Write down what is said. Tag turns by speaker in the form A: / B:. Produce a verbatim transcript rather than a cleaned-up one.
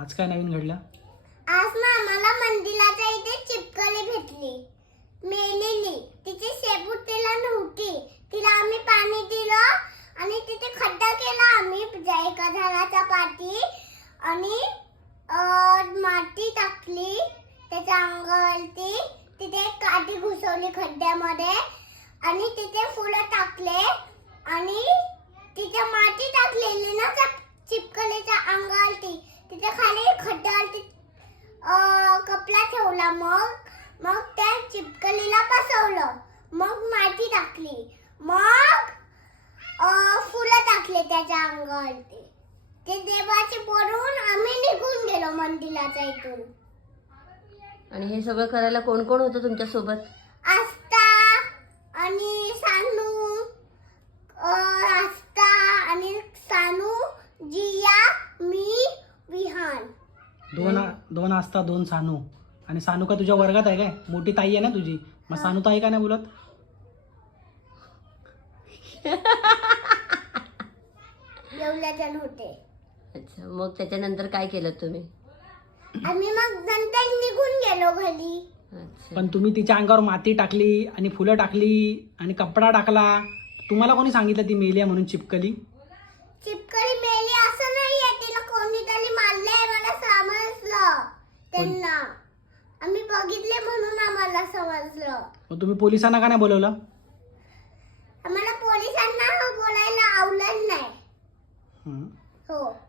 A: आज काय नवीन घडलं?
B: आज ना आम्हाला मंदिराच्या इथे चिपकली भेटली, मेलेली. तिची शेपूट तिला नव्हती. तिला आम्ही पाणी दिलं आणि तिथे खड्डा केला आम्ही एका झाडाच्या पाठी आणि माती टाकली त्याच्या अंगावरती. तिथे एक काठी घुसवली खड्ड्यामध्ये आणि तिथे फुलं टाकले आणि तिथे माती टाकलेली ना त्या चिपकलीच्या अंगावरती. तिथे खाली खड्ड्यावरती कपडा ठेवला. मग मग त्या चिपकलीला बसवलं. मग माती टाकली. मग फुलं टाकले त्याच्या अंगावरती. ते देवाचे बोलून आम्ही निघून गेलो मंदिराच्या इथून.
C: आणि हे सगळं करायला कोण कोण होतं तुमच्या सोबत?
B: आस्था आणि सानू, आस्था आणि सानू, जिया, मी, विहान.
A: दोन दोन आस्था, दोन सानू. आणि सानू का तुझ्या वर्गात आहे काय? मोठी ताई आहे ना तुझी. मग सानू ताई का नाही बोलत?
B: एवढे जण होते.
C: अच्छा, मग त्याच्यानंतर काय केलं तुम्ही?
B: आम्ही मग नंतर निघून गेलो घरी.
C: अच्छा.
A: पण तुम्ही तिच्या अंगावर माती टाकली आणि फुलं टाकली आणि कपडा टाकला. तुम्हाला कोणी सांगितलं ती मेली आहे म्हणून चिपकली?
B: चिपकली मेली असं नाहीये. तिला कोणीतरी मारलंय मला समजलं. त्यांना आम्ही बघितले म्हणून आम्हाला समजलं.
A: मग तुम्ही पोलिसांना का नाही बोलवलं?
B: आम्हाला पोलिसांना बोलायला आवडलं नाही.
A: हं.
B: हो.